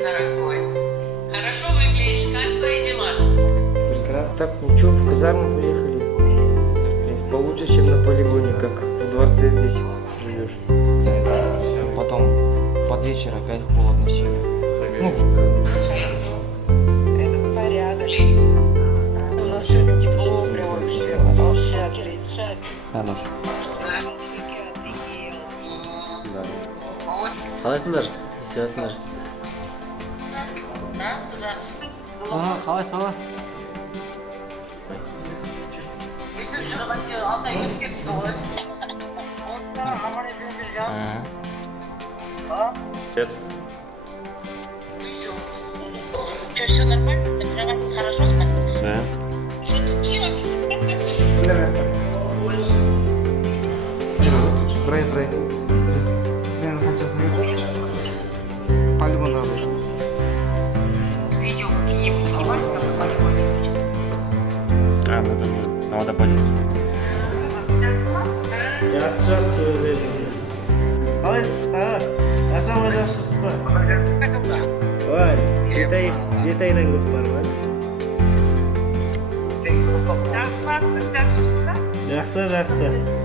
дорогой. Хорошо выглядишь, как твои дела? Прекрасно. Так, ну что, в казарму приехали. Получше, чем на полигоне, как в дворце здесь живешь. Потом под вечер опять холодно сильно. Ну, Это порядок. У нас сегодня тепло, прям вообще. Отлично. да, ну. Вот. Қалайсыңдар? Істеватсыңдар? Да, да. Қалайсыз бала? Bütün şuradan altta gidip geçti olur. Orada ama ne söyleyeceğim? Нет. Что, все нормально? Хорошо спать? Да. Брай. Biz men qanchasini poligonda qildim. Видео какие-нибудь снимать, как на полигоне? А, ну это на водопаде. Yaxshi o'ylayman. Qalaysiz? Qachon yaxshisiz? Это да. Voy, jetaydan ko'p borman. Rahmat, yaxshimisiz? Yaxshi.